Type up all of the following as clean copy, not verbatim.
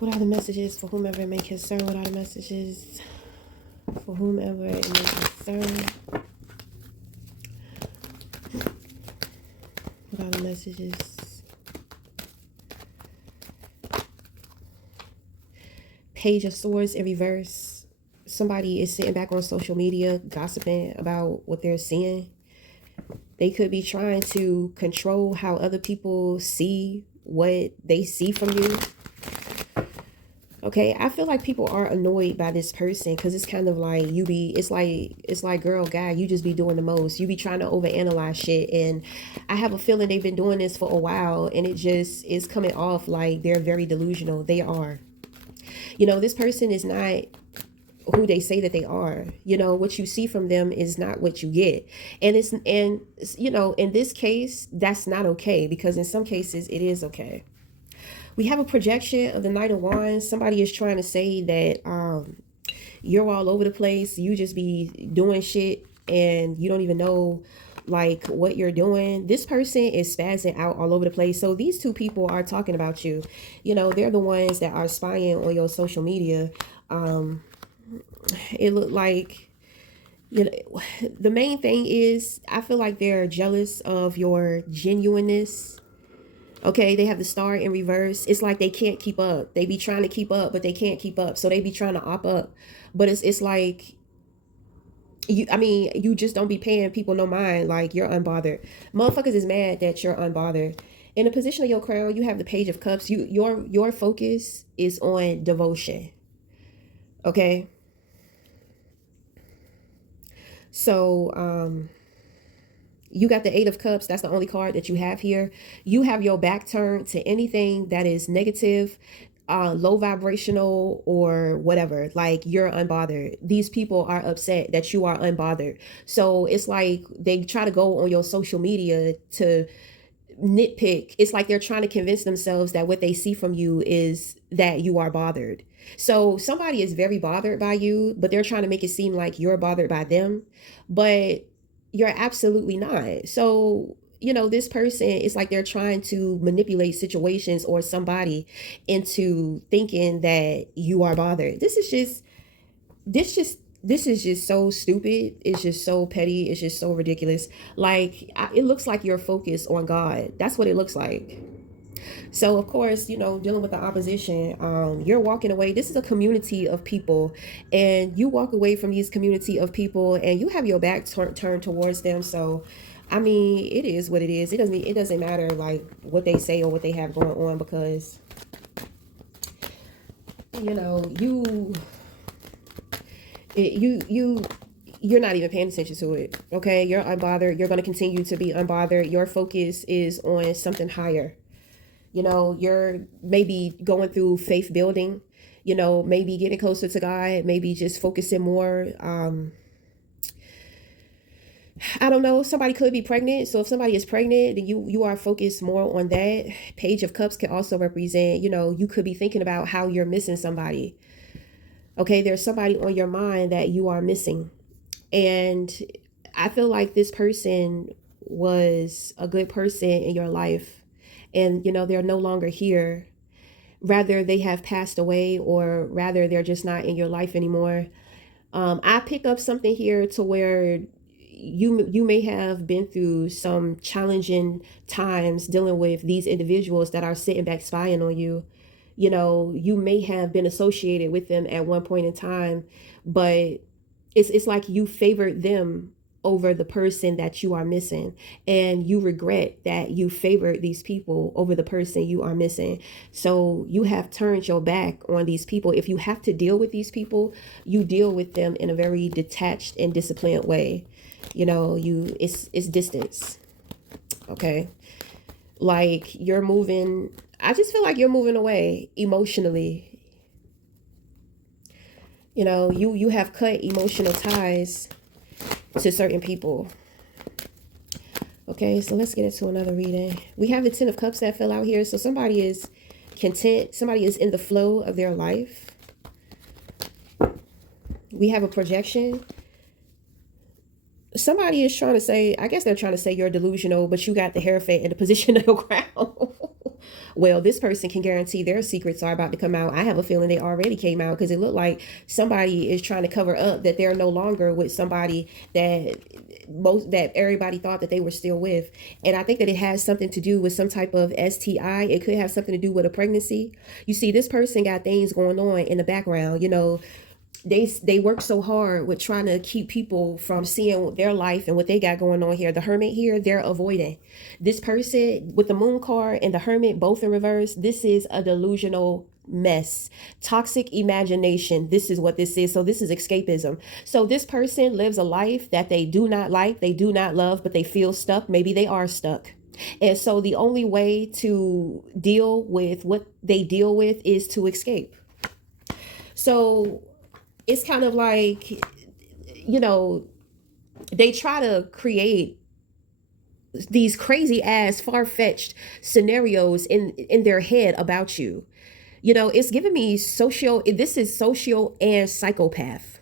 What are the messages for whomever it may concern? What are the messages for whomever it may concern? What are the messages? Page of Swords in reverse. Somebody is sitting back on social media gossiping about what they're seeing. They could be trying to control how other people see what they see from you. Okay, I feel like people are annoyed by this person because it's kind of like it's like girl, guy, you just be doing the most. You be trying to overanalyze shit, and I have a feeling they've been doing this for a while, and it just is coming off like they're very delusional. They are. This person is not who they say that they are. What you see from them is not what you get. And in this case, that's not okay, because in some cases it is okay. We have a projection of the Knight of Wands. Somebody is trying to say that you're all over the place. You just be doing shit and you don't even know like what you're doing. This person is spazzing out all over the place. So these two people are talking about you. They're the ones that are spying on your social media. It looked like, the main thing is I feel like they're jealous of your genuineness. Okay, they have the Star in reverse. It's like they can't keep up. They be trying to keep up, but they can't keep up. So they be trying to op up. But it's like you just don't be paying people no mind. Like, you're unbothered. Motherfuckers is mad that you're unbothered. In the position of your crown, you have the Page of Cups. Your focus is on devotion. Okay? So you got the Eight of Cups. That's the only card that you have here. You have your back turned to anything that is negative, low vibrational, or whatever. Like, you're unbothered. These people are upset that you are unbothered. So it's like they try to go on your social media to nitpick. It's like they're trying to convince themselves that what they see from you is that you are bothered. So somebody is very bothered by you, but they're trying to make it seem like you're bothered by them. But you're absolutely not. So, this person, it's like they're trying to manipulate situations or somebody into thinking that you are bothered. This is just so stupid. It's just so petty. It's just so ridiculous. Like, it looks like you're focused on God. That's what it looks like. So, of course, dealing with the opposition, you're walking away. This is a community of people, and you walk away from these community of people, and you have your back turned towards them. So, I mean, it is what it is. It doesn't matter like what they say or what they have going on, because you know you you're not even paying attention to it. Okay, you're unbothered. You're going to continue to be unbothered. Your focus is on something higher. You're maybe going through faith building, maybe getting closer to God, maybe just focusing more. I don't know. Somebody could be pregnant. So if somebody is pregnant, then you are focused more on that. Page of Cups can also represent, you could be thinking about how you're missing somebody. Okay, there's somebody on your mind that you are missing. And I feel like this person was a good person in your life, and they're no longer here. Rather, they have passed away, or rather they're just not in your life anymore. I pick up something here to where you may have been through some challenging times dealing with these individuals that are sitting back spying on you. You may have been associated with them at one point in time, but it's like you favored them over the person that you are missing, and you regret that you favored these people over the person you are missing. So you have turned your back on these people. If you have to deal with these people, you deal with them in a very detached and disciplined way. It's distance. Okay, like, you're moving. I just feel like you're moving away emotionally. You have cut emotional ties to certain people. Okay, so let's get into another reading. We have the Ten of Cups that fell out here. So somebody is content. Somebody is in the flow of their life. We have a projection. Somebody is trying to say, I guess they're trying to say you're delusional, but you got the Hierophant in the position of your crown. Well, this person can guarantee their secrets are about to come out. I have a feeling they already came out because it looked like somebody is trying to cover up that they're no longer with somebody that everybody thought that they were still with. And I think that it has something to do with some type of STI. It could have something to do with a pregnancy. You see, this person got things going on in the background. They work so hard with trying to keep people from seeing their life and what they got going on here. The Hermit here, they're avoiding. This person with the Moon card and the Hermit both in reverse, this is a delusional mess. Toxic imagination. This is what this is. So this is escapism. So this person lives a life that they do not like, they do not love, but they feel stuck. Maybe they are stuck. And so the only way to deal with what they deal with is to escape. So it's kind of like, they try to create these crazy ass far-fetched scenarios in their head about you. It's giving me this is social and psychopath.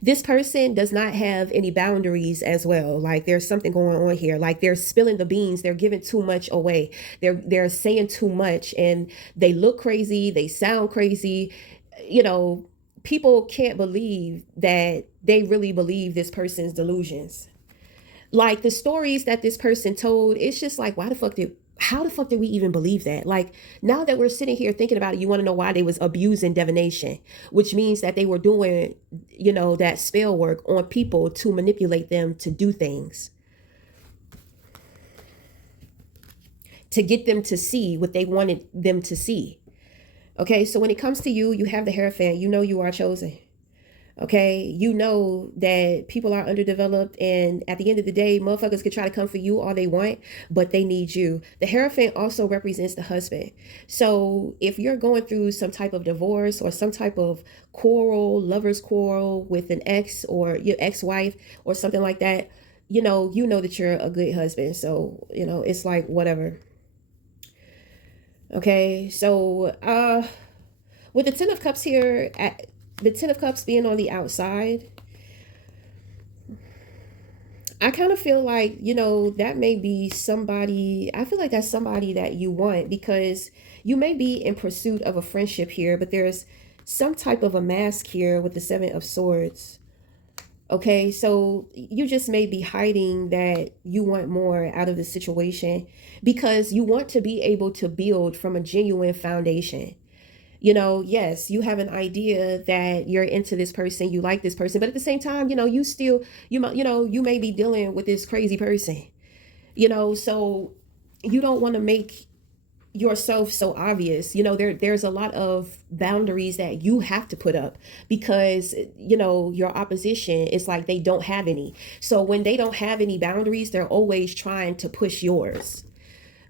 This person does not have any boundaries as well. Like there's something going on here. Like they're spilling the beans. They're giving too much away. They're saying too much, and they look crazy. They sound crazy. People can't believe that they really believe this person's delusions. Like the stories that this person told, it's just like, how the fuck did we even believe that? Like now that we're sitting here thinking about it, you want to know why they was abusing divination, which means that they were doing, that spell work on people to manipulate them to do things, to get them to see what they wanted them to see. Okay, so when it comes to you, you have the Hierophant. You are chosen. Okay, you know that people are underdeveloped, and at the end of the day, motherfuckers could try to come for you all they want, but they need you. The Hierophant also represents the husband. So if you're going through some type of divorce or some type of lover's quarrel with an ex or your ex-wife or something like that, you know that you're a good husband. So, it's like whatever. Okay, so with the Ten of Cups here, the Ten of Cups being on the outside, I kind of feel like, that may be somebody, I feel like that's somebody that you want, because you may be in pursuit of a friendship here, but there's some type of a mask here with the Seven of Swords. Okay, so you just may be hiding that you want more out of the situation because you want to be able to build from a genuine foundation. Yes, you have an idea that you're into this person, you like this person, but at the same time, you may be dealing with this crazy person, so you don't want to make yourself so obvious. There's a lot of boundaries that you have to put up because your opposition is like they don't have any. So when they don't have any boundaries, they're always trying to push yours.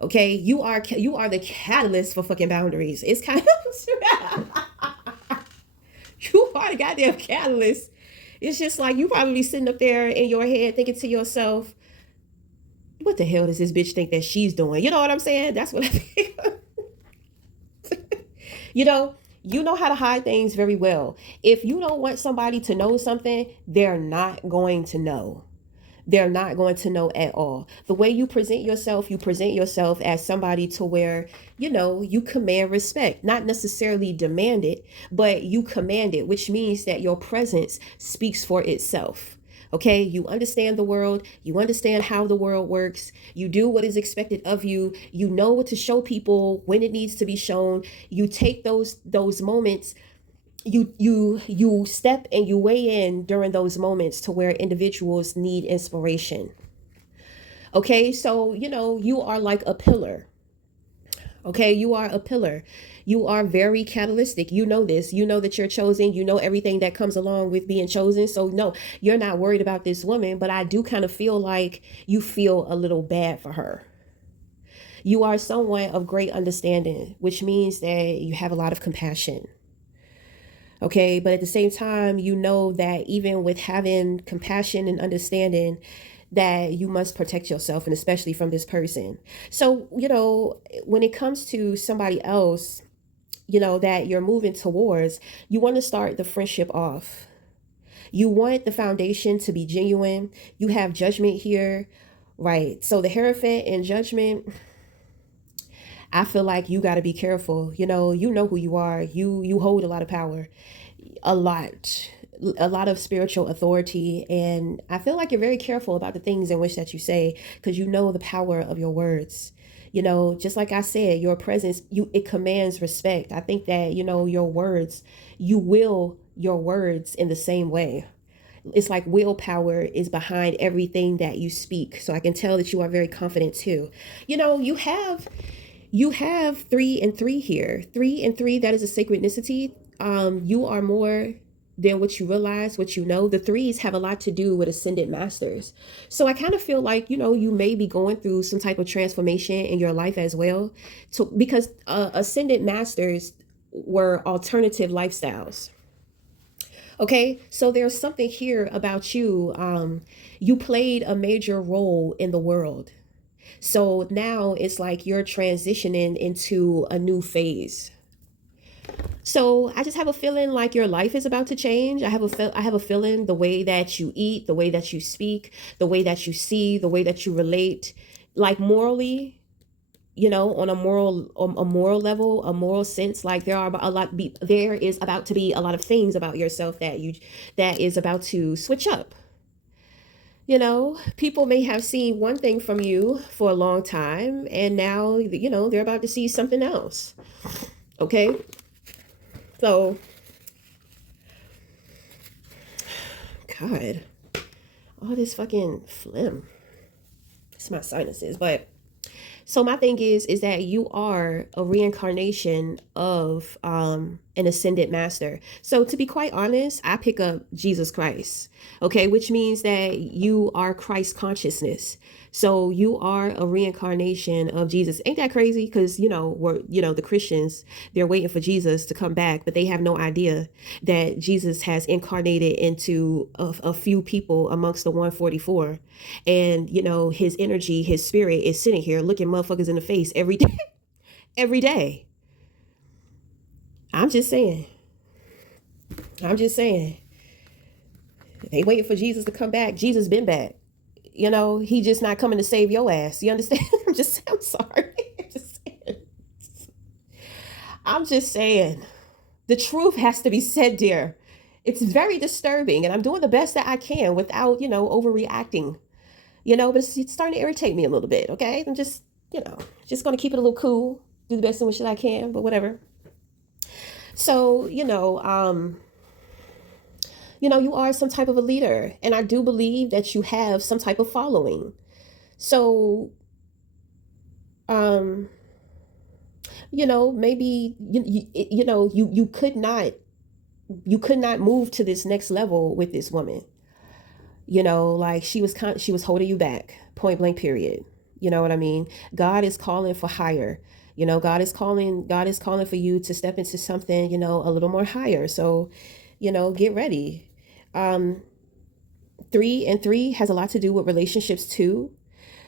Okay, you are the catalyst for fucking boundaries. It's kind of you are the goddamn catalyst. It's just like you probably sitting up there in your head thinking to yourself, what the hell does this bitch think that she's doing? You know what I'm saying? That's what I think. you know how to hide things very well. If you don't want somebody to know something, they're not going to know. They're not going to know at all. The way you present yourself as somebody to where, you command respect, not necessarily demand it, but you command it, which means that your presence speaks for itself. Okay, you understand the world, you understand how the world works, you do what is expected of you, you know what to show people when it needs to be shown, you take those moments, you step and you weigh in during those moments to where individuals need inspiration. Okay, so you are like a pillar. Okay, you are a pillar. You are very catalytic. You know this. You know that you're chosen. You know everything that comes along with being chosen. So no, you're not worried about this woman, but I do kind of feel like you feel a little bad for her. You are someone of great understanding, which means that you have a lot of compassion. Okay, but at the same time, you know that even with having compassion and understanding, that you must protect yourself, and especially from this person. So, when it comes to somebody else, that you're moving towards, you want to start the friendship off. You want the foundation to be genuine. You have Judgment here, right? So the Hierophant and Judgment, I feel like you got to be careful. You know who you are. You hold a lot of power, a lot, a lot of spiritual authority, and I feel like you're very careful about the things in which that you say, because you know the power of your words. Just like I said, your presence, it commands respect. I think that your words, you will your words in the same way. It's like willpower is behind everything that you speak. So I can tell that you are very confident too. You have 3 and 3 here. 3 and 3, that is a synchronicity. You are more than what you realize, what you know. The threes have a lot to do with ascended masters. So I kind of feel like, you may be going through some type of transformation in your life as well. Because ascended masters were alternative lifestyles. Okay, so there's something here about you. You played a major role in the world. So now it's like you're transitioning into a new phase. So I just have a feeling like your life is about to change. I have a feeling the way that you eat, the way that you speak, the way that you see, the way that you relate, like morally, on a moral level, a moral sense, like there is about to be a lot of things about yourself that is about to switch up. People may have seen one thing from you for a long time, and now they're about to see something else. Okay, so God, all this fucking phlegm, it's my sinuses. But so my thing is that you are a reincarnation of an ascended master. So to be quite honest, I pick up Jesus Christ, okay, which means that you are Christ consciousness. So you are a reincarnation of Jesus. Ain't that crazy? Because the Christians, they're waiting for Jesus to come back, but they have no idea that Jesus has incarnated into a few people amongst the 144, and his energy, his spirit is sitting here looking motherfuckers in the face every day. Every day. I'm just saying. I'm just saying. They waiting for Jesus to come back. Jesus been back. He just not coming to save your ass. You understand? I'm sorry. I'm just saying. I'm just saying. The truth has to be said, dear. It's very disturbing, and I'm doing the best that I can without, overreacting. But it's starting to irritate me a little bit, okay? I'm just gonna keep it a little cool, do the best in which I can, but whatever. So, you are some type of a leader, and I do believe that you have some type of following. So, um, maybe you could not move to this next level with this woman. Like she was holding you back, point blank, period. You know what I mean? God is calling for higher. God is calling for you to step into something, a little more higher. So, get ready. Um, 3 and 3 has a lot to do with relationships too.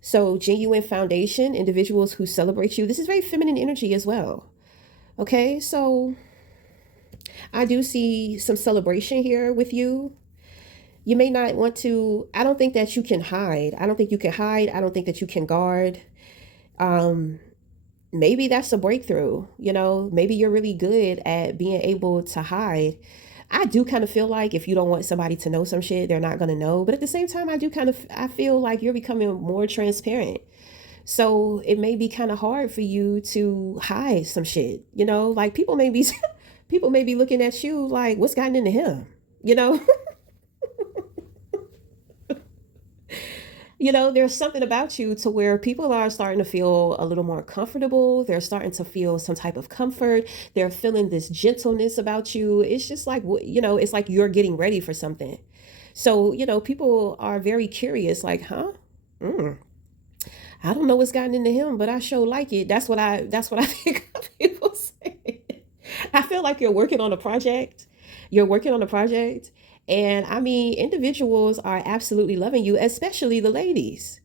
So, genuine foundation, individuals who celebrate you. This is very feminine energy as well. Okay, so I do see some celebration here with you. You may not want to, I don't think that you can hide. I don't think you can hide. I don't think that you can guard. Um, Maybe that's a breakthrough. Maybe you're really good at being able to hide. I do kind of feel like if you don't want somebody to know some shit, they're not going to know. But at the same time, I feel like you're becoming more transparent. So it may be kind of hard for you to hide some shit. Like people may be people may be looking at you like, what's gotten into him? You know? There's something about you to where people are starting to feel a little more comfortable. They're starting to feel some type of comfort. They're feeling this gentleness about you. It's just like, it's like you're getting ready for something. So, people are very curious, like, huh? Mm, I don't know what's gotten into him, but I sure like it. That's what I think of people say. I feel like you're working on a project. You're working on a project. And I mean, individuals are absolutely loving you, especially the ladies.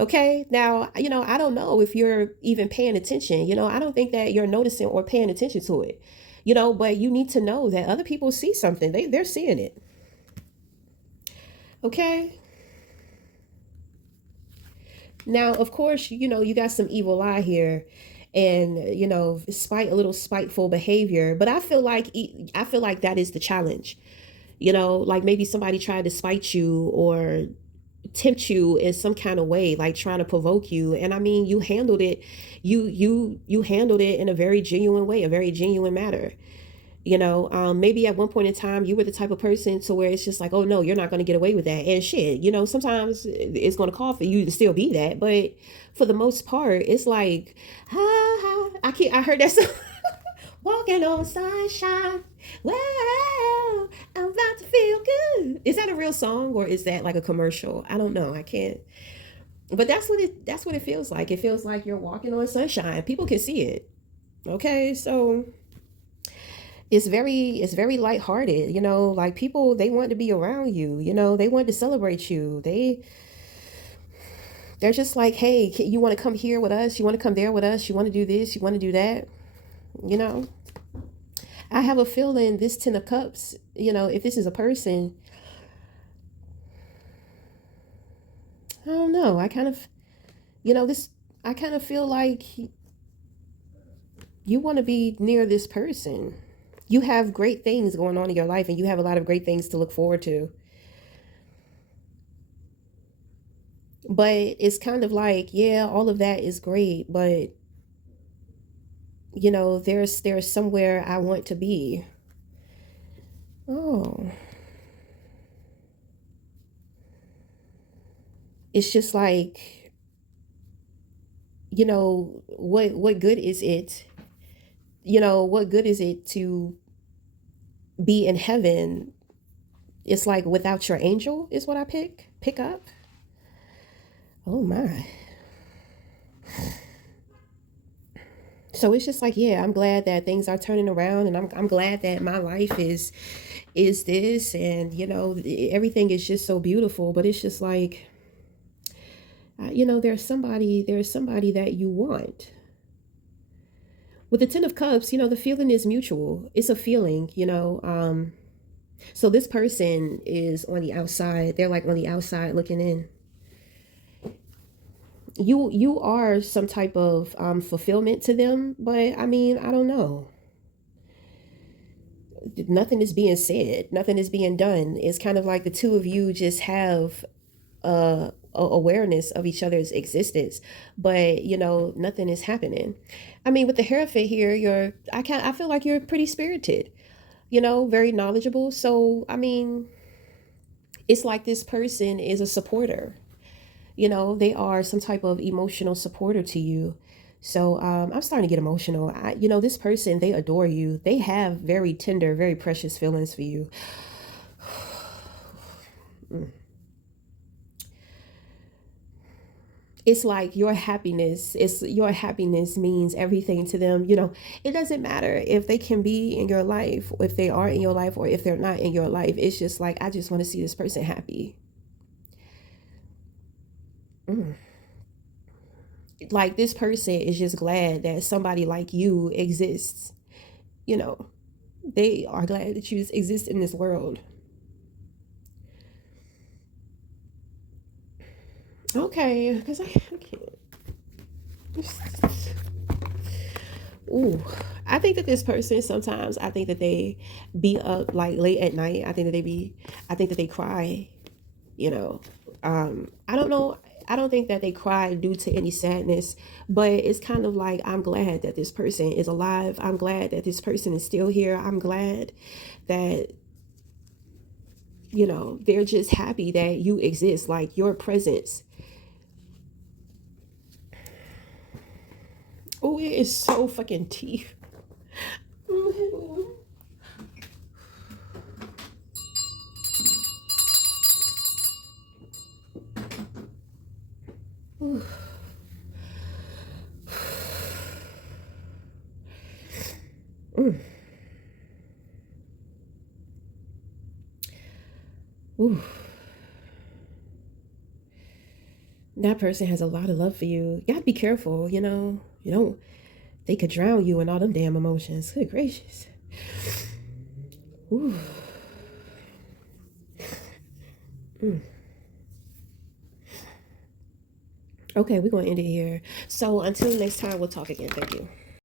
Okay. Now, I don't know if you're even paying attention. I don't think that you're noticing or paying attention to it. But you need to know that other people see something. They're seeing it. Okay. Now, of course, you got some evil eye here. and spite a little spiteful behavior. But I feel like that is the challenge. Like maybe somebody tried to spite you or tempt you in some kind of way, like trying to provoke you, and I mean, you handled it. You handled it in a very genuine way, a very genuine manner. Maybe at one point in time you were the type of person to where it's just like, oh no, you're not going to get away with that, and shit, sometimes it's going to call for you to still be that, but for the most part it's like, I heard that song. Walking on sunshine, well, I'm about to feel good. Is that a real song or is that like a commercial? I don't know, I can't. But that's what it feels like. It feels like you're walking on sunshine, people can see it. Okay, so it's very lighthearted. Like people, they want to be around you. They want to celebrate you. They're just like, hey, you want to come here with us, you want to come there with us, you want to do this, you want to do that. you know I have a feeling this 10 of cups, if this is a person, I don't know, I kind of, this, I kind of feel like you want to be near this person. You have great things going on in your life and you have a lot of great things to look forward to. But it's kind of like, yeah, all of that is great, but there's somewhere I want to be. Oh, it's just like, what good is it? What good is it to be in heaven? It's like without your angel is what I pick up. Oh my. So it's just like, yeah, I'm glad that things are turning around, and I'm glad that my life is this, and everything is just so beautiful, but it's just like, there's somebody that you want. With the 10 of cups, the feeling is mutual. It's a feeling. So this person is on the outside. They're like on the outside looking in. You are some type of fulfillment to them, but I mean, I don't know. Nothing is being said, nothing is being done. It's kind of like the two of you just have a awareness of each other's existence, but nothing is happening. I mean, with the Hierophant here, I feel like you're pretty spirited, very knowledgeable. So I mean, it's like this person is a supporter. They are some type of emotional supporter to you. So I'm starting to get emotional. This person, they adore you. They have very tender, very precious feelings for you. It's like your happiness means everything to them. It doesn't matter if they can be in your life, or if they are in your life, or if they're not in your life. It's just like, I just want to see this person happy. Mm. Like this person is just glad that somebody like you exists. you know they are glad that you exist in this world. Okay, because I can't. Ooh, I think that this person, sometimes I think that they be up like late at night. I think that they cry. You know, I don't know. I don't think that they cry due to any sadness, but it's kind of like, I'm glad that this person is alive. I'm glad that this person is still here. I'm glad that they're just happy that you exist, like your presence. Oh, it is so fucking teeth. Ooh, that person has a lot of love for you. You gotta be careful, You don't, they could drown you in all them damn emotions. Good gracious. Ooh. Okay, we're going to end it here. So until next time, we'll talk again. Thank you.